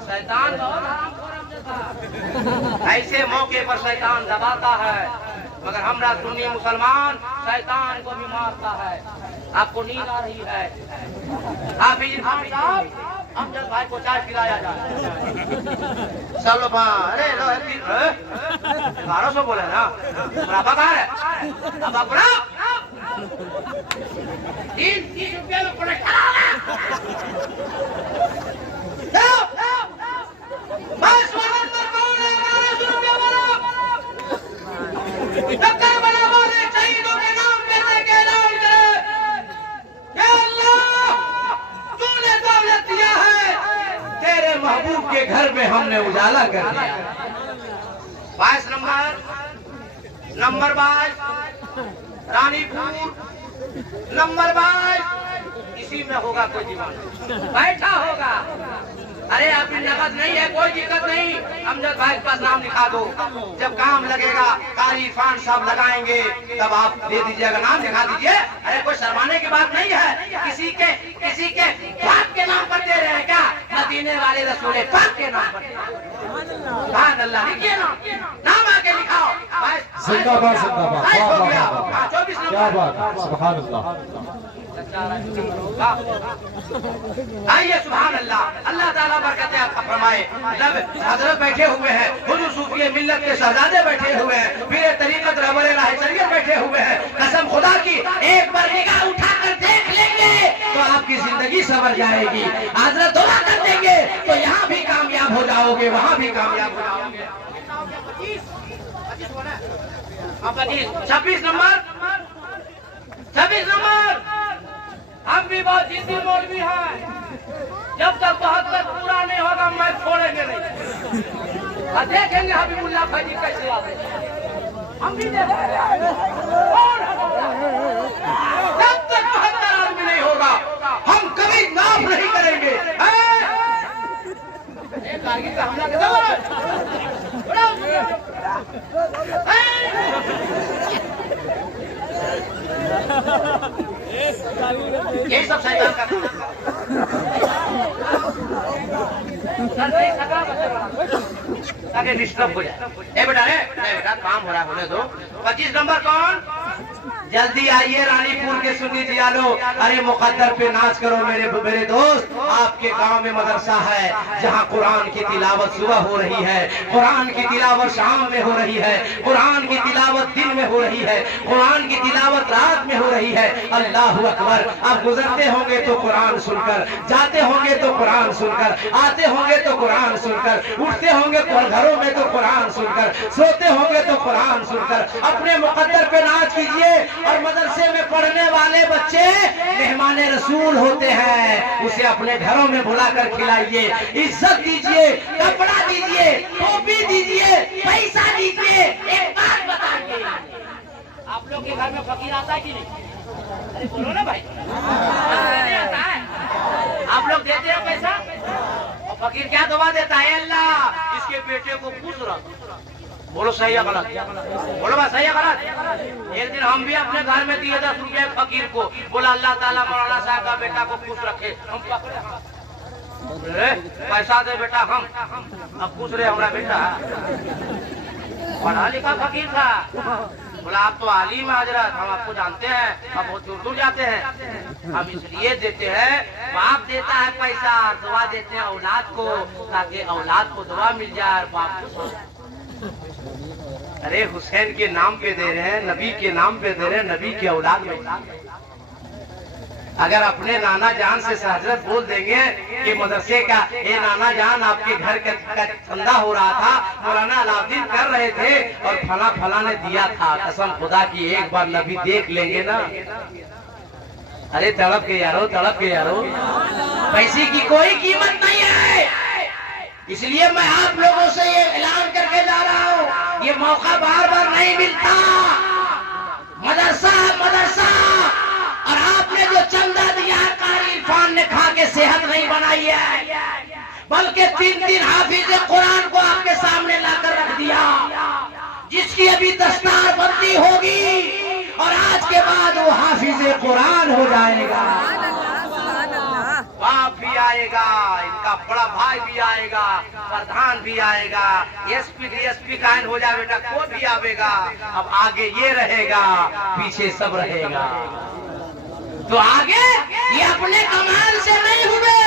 शैतान ऐसे मौके पर शैतान दबाता है, मगर हमरा सुन्नी मुसलमान शैतान को भी मारता है। आपको नींद आ रही है? आप अमजद भाई को चाय पिलाया जाए। चलो अरे 1200 बोले ना, बराबर है। अब अपना 30 रुपया में पड़े महबूब के घर में हमने उजाला कर दिया। 22 नंबर 22 रानीपुर नंबर 22 इसी में होगा। कोई दीवाना बैठा होगा। अरे अभी नकद नहीं है, कोई दिक्कत नहीं। अमजद भाई के पास नाम लिखा दो। जब काम लगेगा कारी इरफान साहब लगाएंगे तब आप दे दीजिएगा, नाम लिखा दीजिए। अरे कोई शर्माने की बात नहीं है। किसी के बाप के नाम पर दे रहे हैं क्या? मदीने वाले रसूले पाक के नाम पर। सुभान अल्लाह। लिखिए नाम आके लिखाओ। जिंदाबाद जिंदाबाद। वाह वाह वाह। 24 क्या बात है। सुभान अल्लाह। आइए सुभान अल्लाह। अल्लाह ताला बरकत आपका फरमाए। जब हजरत बैठे हुए हैं, हुजूर सूफी मिल्लत के शहजादे बैठे हुए हैं, पीर तरीकत रहबर राह शरीयत बैठे हुए हैं। कसम खुदा की एक बार निगाह उठाकर देख लेंगे देंगे तो आपकी जिंदगी संवर जाएगी। हजरत दुआ कर देंगे तो यहाँ भी कामयाब हो जाओगे, वहाँ भी कामयाब हो जाओगे। 26 नंबर, 26 नंबर। हम भी बहुत जिद्दी मौलवी हैं, जब तक 72 पूरा नहीं होगा मैं छोड़ेंगे नहीं। और देखेंगे हबीबुल्लाह भाई कैसे आते हैं। हम भी देखेंगे जब तक 72 आदमी नहीं होगा हम कभी नाम नहीं करेंगे। कारगिल का हमला कैसा हुआ? यही सब शैतान का ताकि डिस्टर्ब हो जाए। ए बेटा रे, बेटा काम हो रहा है, होने दो। 25 नंबर कौन? जल्दी आइए रानीपुर के सुन्नी जियालो। अरे मुकद्दर पे नाच करो मेरे दोस्त। आपके गांव में मदरसा है जहां कुरान की तिलावत सुबह हो रही है, कुरान की तिलावत शाम में हो रही है, कुरान की तिलावत दिन में हो रही है, कुरान की तिलावत रात में हो रही है। अल्लाह अकबर। आप गुजरते होंगे तो कुरान सुनकर, जाते होंगे तो कुरान सुनकर, आते होंगे तो कुरान सुनकर, उठते होंगे तो घरों में तो कुरान सुनकर, सोते होंगे तो कुरान सुनकर। अपने मुकद्दर पे नाच कीजिए। और मदरसे में पढ़ने वाले बच्चे मेहमान रसूल होते हैं, उसे अपने घरों में बुलाकर खिलाइए, इज्जत दीजिए, कपड़ा दीजिए, टोपी दीजिए, पैसा दीजिए। एक बात बताइए, आप लोग के घर में फकीर आता है कि नहीं? अरे बोलो ना भाई, नहीं आता है? आप लोग देते हैं पैसा? और फकीर क्या दुआ देता है? अल्लाह इसके बेटे को खुश रख। बोलो सही है गलत? बोलो भाई सही है गलत? एक दिन हम भी अपने घर में दिए 10 रुपए फकीर को, बोला अल्लाह ताला मौलाना साहब का बेटा को खुश रखे। हम पकड़े, पैसा दे बेटा, हम अब खुश रहे हमारा बेटा। पढ़ा लिखा फकीर था, बोला आप तो आलिम है हजरत, हम आपको जानते हैं, आप बहुत दूर दूर जाते हैं, हम इसलिए देते हैं, बाप देता है पैसा, दुआ देते हैं औलाद को, ताकि औलाद को दुआ मिल जाए और बाप को। अरे हुसैन के नाम पे दे रहे हैं, नबी के नाम पे दे रहे हैं, नबी के औलाद में। अगर अपने नाना जान से हजरत बोल देंगे कि मदरसे का ये नाना जान आपके घर का धंधा हो रहा था, मौलाना अलाउद्दीन कर रहे थे और फला फला ने दिया था, कसम खुदा की एक बार नबी देख लेंगे ना। अरे तड़प के यारो, तड़प के यारो, पैसे की कोई कीमत नहीं है। इसलिए मैं आप लोगों से ये ऐलान करके जा रहा हूँ, ये मौका बार बार नहीं मिलता। मदरसा मदरसा, और आपने जो चंदा दिया है कारी इरफान ने खा के सेहत नहीं बनाई है, बल्कि 3 हाफिज कुरान को आपके सामने लाकर रख दिया, जिसकी अभी दस्तार बंदी होगी और आज के बाद वो हाफिज कुरान हो जाएगा। बाप भी आएगा, इनका बड़ा भाई भी आएगा, प्रधान भी आएगा, एसपी डीएसपी कायन हो जाए बेटा, कोई भी आवेगा। अब आगे ये रहेगा, पीछे सब रहेगा। तो आगे ये अपने कमाल से नहीं हुए,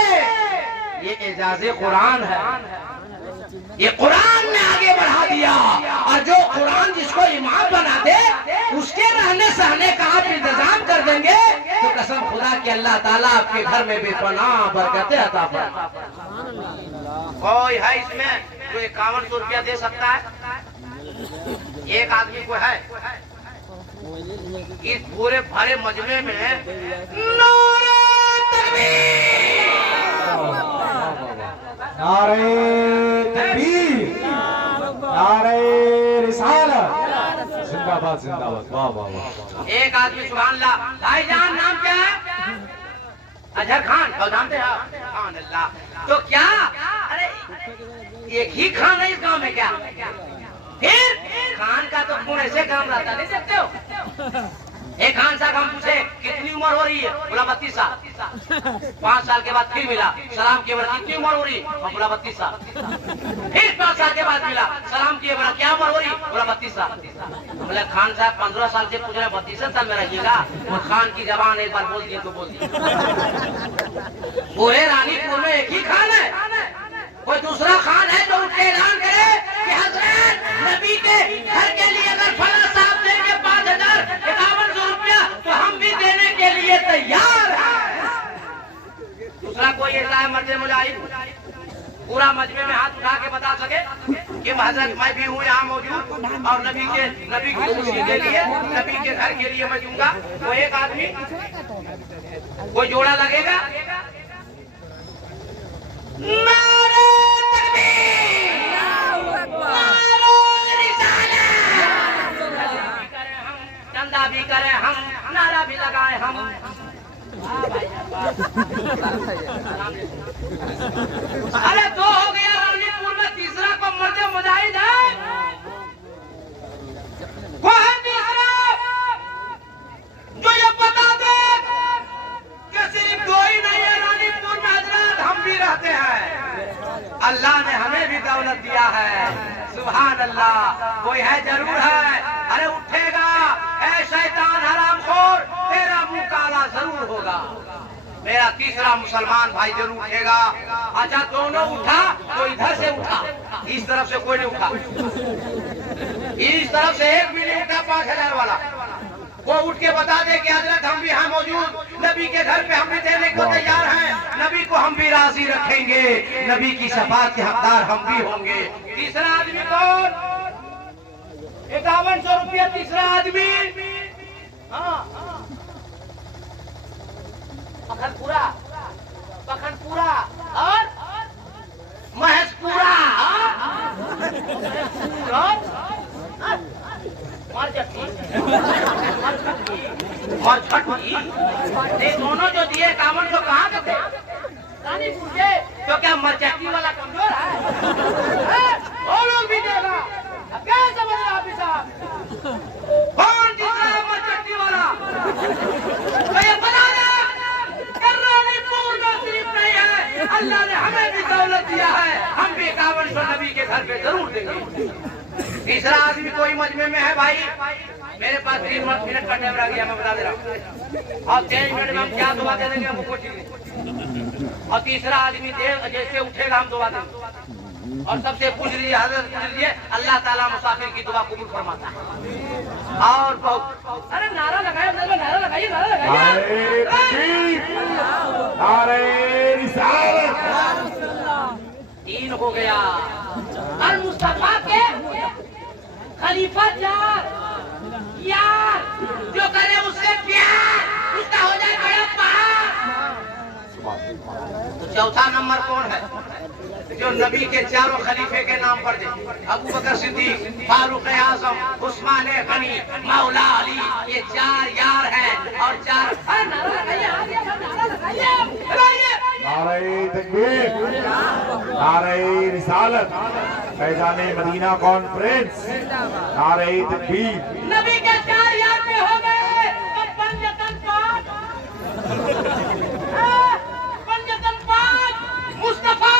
ये एजाज़े कुरान है, ये कुरान ने आगे बढ़ा दिया। और जो कुरान जिसको इमाम बना दे, उसके रहने सहने का आप इंतजाम कर देंगे तो कसम खुदा कि अल्लाह ताला आपके घर में बेपनाह बरकतें अता फरमाएगा। कोई है इसमें जो 5100 रुपया दे सकता है? एक आदमी को है? इस पूरे भरे मजमे में नारे तकबीर, नारे तकबीर, नारे रिसालत, जिंदाबाद जिंदाबाद, वाह वाह वाह। एक आदमी सुभान अल्लाह। भाईजान नाम क्या है? अजहर खान, और जानते हैं सुभान अल्लाह। तो क्या अरे एक ही खान है इस गांव में क्या? फिर खान का तो खून ऐसे काम रहता, नहीं सकते हो? एक खान साहब हम पूछे कितनी उम्र हो रही है? बोला 32 साल। 5 साल के बाद फिर मिला, सलाम किए, बोला कितनी उम्र हो रही है? बोला 32 साल। फिर 5 साल के बाद मिला, सलाम किए, बोला क्या उम्र हो रही? बोला 32 साल। बोला खान साहब 15 साल से पूछ रहे 32 साल में रहिएगा? वो खान की जबान एक बार बोल दिए तो बोल दिए। पूरे रानीपुर में एक ही खान है, कोई दूसरा खान है जो उठ के ऐलान करे कि हजरत नबी के घर के लिए अगर फला साहब देंगे 5000 5100 रुपया तो हम भी देने के लिए तैयार हैं। पूरा मजमे में हाथ उठा के बता सके कि हजरत मैं भी हूँ यहाँ मौजूद और नबी की खुशी के लिए, नबी के घर के लिए मैं दूंगा। वो एक आदमी, कोई जोड़ा लगेगा? नारे तकबीर, नारे रिसालत, चंदा भी करें हम, नारा भी लगाए हम। अरे दो हो गया रणजीतपुर में, तीसरा को मर्दे मुजाहिद है। वो है तीसरा जो ये बता दे कि सिर्फ दो ही नहीं है रणजीतपुर में हजरत, हम भी रहते हैं। अल्लाह ने हमें भी दौलत दिया है, सुभान अल्लाह। कोई है जरूर है। अरे उठेगा ऐ शैतान हरामखोर, तेरा मुंह काला जरूर होगा। मेरा तीसरा मुसलमान भाई जरूर उठेगा। अच्छा दोनों उठा तो इधर से उठा, इस तरफ से कोई नहीं उठा, इस तरफ से एक भी नहीं उठा। 5000 वाला वो उठ के बता दे कि हजरत हम भी हैं मौजूद, नबी के घर पे हम भी देने को तैयार हैं, नबी को हम भी राजी रखेंगे, नबी की शफाअत के हकदार हम भी होंगे। तीसरा आदमी कौन? 5100 रुपया तीसरा आदमी। हाँ पखनपुरा, पखनपुरा और महेशपुरा और छठी, ये दोनों जो दिए 5100 कहाँ के थे? रानीपुर के। तो क्या मरचट्टी वाला कमजोर है? वो लोग भी देगा। अब क्या समझ रहे आप साहब? कौन तीसरा मरचट्टी वाला? तो ये बता दे रानीपुर में सिर्फ नहीं है, अल्लाह ने हमें भी दौलत दिया है, हम भी 5100 नबी के घर पे जरूर देंगे। तीसरा आदमी कोई मजमे में है भाई? मेरे पास 3 मिनट का टाइम रह गया, मैं बता दे रहा हूँ। और 3 मिनट में हम क्या दुआ दे देंगे हमको ठीक नहीं। और तीसरा आदमी जैसे उठेगा हम दुआ देंगे। और सबसे पूछ लीजिए, हजरत पूछ लीजिए, अल्लाह ताला मुसाफिर की दुआ कबूल फरमाता है। और बहुत, अरे नारा लगाए, नारा लगाइए, नारा लगाइए। नारे रिसालत। 3 हो गया। और मुस्तफा के खलीफा यार जो करे उससे प्यार, उसका हो जाए बड़ा प्यार। तो चौथा नंबर कौन है जो नबी के चारों खलीफे के नाम पर दे? अबू बकर सिद्दीक, फारूक आजम, उस्मान गनी, मौला अली, ये 4 यार हैं। और 4 नारे तकबीर, नारे रिसालत, फैजाने मदीना कॉन्फ्रेंस, नारे तकबीर। नबी के 4 यार पे हो गए तो पंजतन 5 मुस्तफा,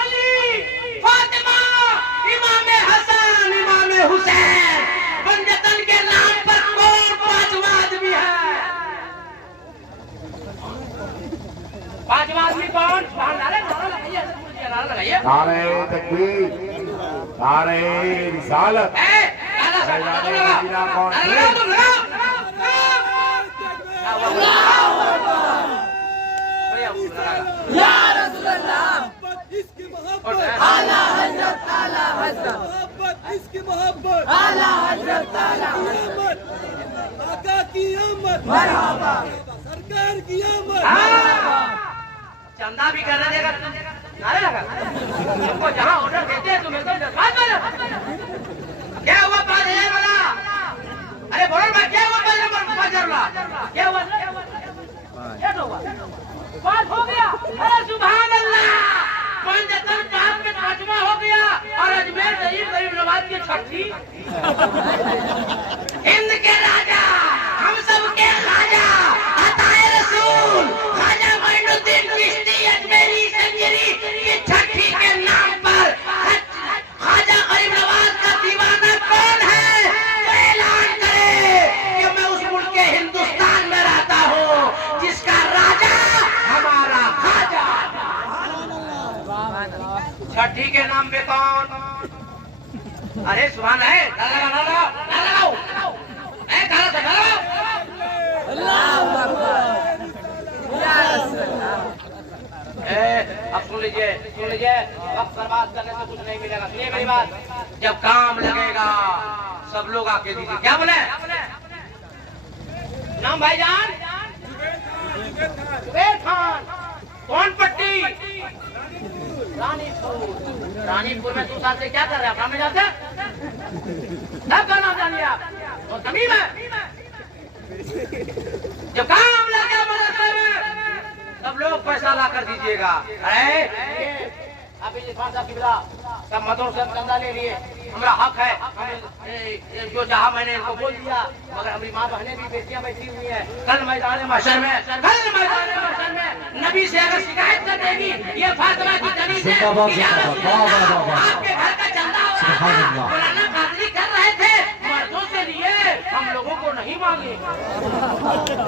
अली, फातिमा, इमाम हसन, इमाम हुसैन। पंजतन के नाम पर कौन 5वां आदमी है? 5वां आदमी कौन? नारा लगाइए। नारे तकबीर, नारे रिसालत, फैजाने मदीना कॉन्फ्रेंस। या रसूल अल्लाह, इसकी मोहब्बत आला हजरत, आला हजरत, मोहब्बत इसकी मोहब्बत आला हजरत, आला हजरत, आका की आमद मरहबा, सरकार की आमद। चंदा भी करने देगा, नारे लगा। तुमको जहाँ ऑर्डर देते हैं तुम्हें तो क्या हुआ 5000 वाला? अरे बोलो भाई, क्या हुआ 5000 वाला? क्या हुआ? क्या हुआ? 5 हो गया। अरे सुभान अल्लाह, पंजतन 5 में 5वां हो गया। और अजमेर शरीफ गरीबनवाज की 6ठी। हिंद के राजा, हम सब के खाजा, अताए रसूल ख्वाजा मोइनुद्दीन चिश्ती अजमेरी संजरी की 6ठी के नाम पर ख्वाजा गरीबनवाज का दीवाना कौन है जो ऐलान करे कि मैं उस मुल्क के हिंदुस्तान में रहता हूँ जिसका राजा हमारा ख्वाजा। 6ठी के नाम पे कौन? अरे सुभान है, लगाओ अब सुन लीजिए, वक्त बर्बाद करने से कुछ नहीं मिलेगा। सुनिए मेरी बात, जब काम लगेगा सब लोग आके दीजिए। क्या बोले नाम भाईजान? जुबैर खान। कौन पट्टी? रानीपुर। रानीपुर में 2 साल से क्या कर रहे हैं? काम में जाते सबका नाम जानिए आप। तो तमीम है, जब काम लग गया मदरसे में सब लोग पैसा ला कर दीजिएगा। अरे अभी साहब की बिला सब मदरसे से चंदा ले लिए, हमारा हक है, जो चाहा मैंने इनको बोल दिया, मगर हमारी माँ बहनें भी बेटियां बैठी हुई हैं। कल मैदान महशर में नबी से अगर शिकायत कर देगी ये फातिमा की जनी से आपके घर का चंदा मौलाना कादरी कर रहे थे, मर्दों से लिए, हम लोगों को नहीं मांगे,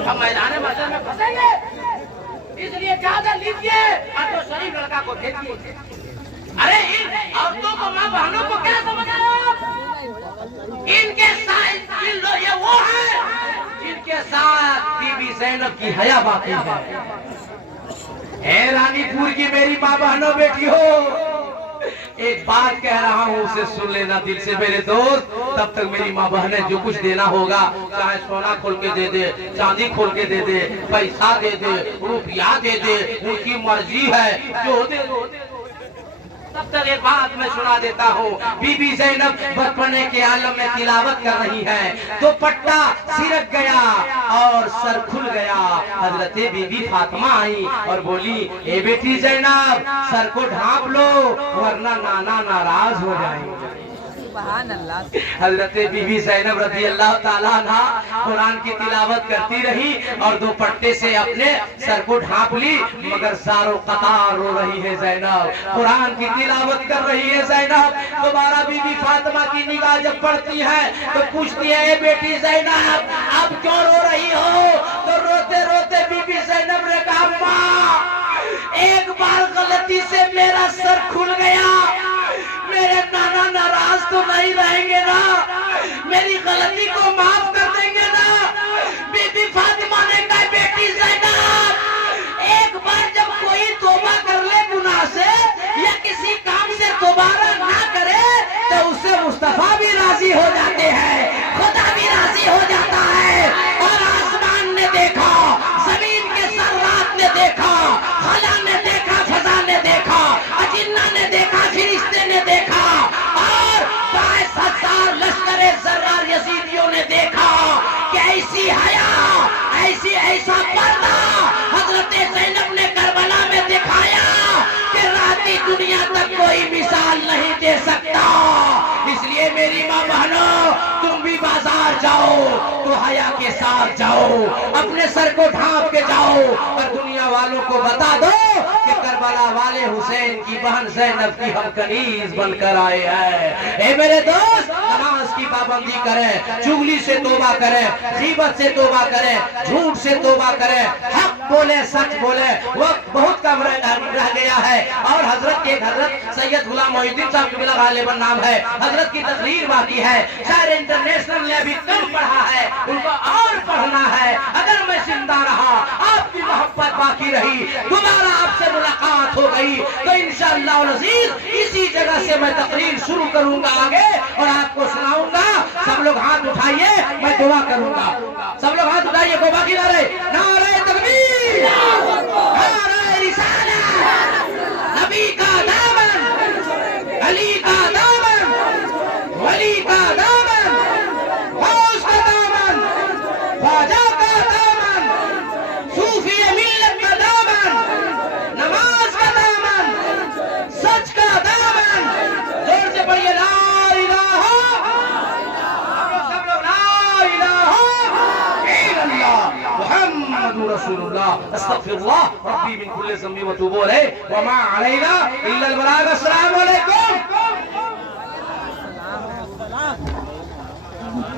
हम मैदान महशर में फंसेंगे। इसलिए चादर लीजिए और तो शरीफ लड़का को भेजिए। अरे इन औरतों को, माँ बहनों को क्या समझ रहे हो? इनके साथ ये वो है जिनके साथ बीबी ज़ैनब की हया बाकी है। ए रानीपुर की मेरी माँ बहनों बेटियों, एक बात कह रहा हूँ उसे सुन लेना दिल से मेरे दोस्त। तब तक मेरी माँ बहनें जो कुछ देना होगा, चाहे सोना खोल के दे दे, चांदी खोल के दे दे, पैसा दे दे, रुपया दे दे, उनकी मर्जी है, जो दे दो। तब तक एक बात मैं सुना देता हूँ। बीबी ज़ैनब बचपने के आलम में तिलावत कर रही है, तो पट्टा सिरक गया और सर खुल गया। हजरत बीबी फातिमा आई और बोली, ए बेटी ज़ैनब, सर को ढांप लो वरना नाना नाराज हो जाएंगे। हजरत बीबी ज़ैनब रज़ी अल्लाह ताला अन्हा कुरान की तिलावत करती रही और 2 पट्टे से अपने सर को ढांप ली, मगर सारों कतार रो रही है ज़ैनब, कुरान की तिलावत कर रही है ज़ैनब। दोबारा बीबी फातिमा की निगाह जब पड़ती है तो पूछती है, ए बेटी ज़ैनब, अब क्यों रो रही हो? तो रोते रोते बीबी ज़ैनब ने कहा, माँ, एक बार गलती से मेरा सर खुल गया, मेरे नाना नाराज तो नहीं रहेंगे ना? मेरी गलती को माफ कर देंगे ना? बीबी फातिमा ने कहा, बेटी ज़ैनब, एक बार जब कोई तौबा कर ले गुनाह से या किसी काम से दोबारा ना करे तो उससे मुस्तफा भी राजी हो जाते हैं, खुदा भी राजी हो जाता है। और आसमान ने देखा, जमीन के सर्रात ने देखा, खला ने देखा, फजा ने देखा, अजिन्ना ने देखा, फरिश्ते ने देखा, और 22,000 लश्करे ज़र्रार यजीदियों ने देखा कि ऐसी हया, ऐसा पर्दा हजरत ज़ैनब ने करबला में दिखाया कि राती दुनिया तक कोई मिसाल नहीं दे सकता। इसलिए मेरी माँ बहनों, तुम भी बाजार जाओ तो हया के साथ जाओ, अपने सर को ढांप के जाओ और दुनिया वालों को बता दो कि करबला वाले हुसैन की बहन ज़ैनब की हम कनीज बनकर आए हैं। ए मेरे दोस्त, नमाज की पाबंदी करें, चुगली से तौबा करें, गीबत से तौबा करें, झूठ से तौबा करें, हक बोले, सच बोले। वक्त बहुत कम रह गया है और हजरत के हजरत सैयद गुलाम मोहिउद्दीन साहब की गालिबन नाम है, हजरत की तकरीर बाकी है, शायद इंटरनेशनल ने अभी कम पढ़ा है, उनको और पढ़ना है। अगर मैं जिंदा रहा, आपकी मोहब्बत बाकी रही, दोबारा आपसे मुलाकात हो गई तो इंशाअल्लाह अज़ीज इसी जगह से मैं तकरीर शुरू करूंगा आगे और आपको सुनाऊंगा। सब लोग हाथ उठाइए, मैं दुआ करूंगा। सब लोग हाथ उठाइए, को बाकी ना रहे। नारे तकबीर, नारे रिसालत, नबी का दामन, अली का दामन, वली का दामन, गौस का दामन, ख्वाजा का दामन, सूफी मिल्लत का दामन, नमाज का दामन, सच का दामन। जोर से पढ़िए, ला इलाहा, सब लोग ला इलाहा इल्लल्लाह मुहम्मदुर रसूलुल्लाह अस्तगफिरुल्लाह रब्बी मिन कुल्ली ज़ंबि व तूबू अलैहि व मा अलैना इल्ला अल बलाग। अस्सलामु अलैकुम।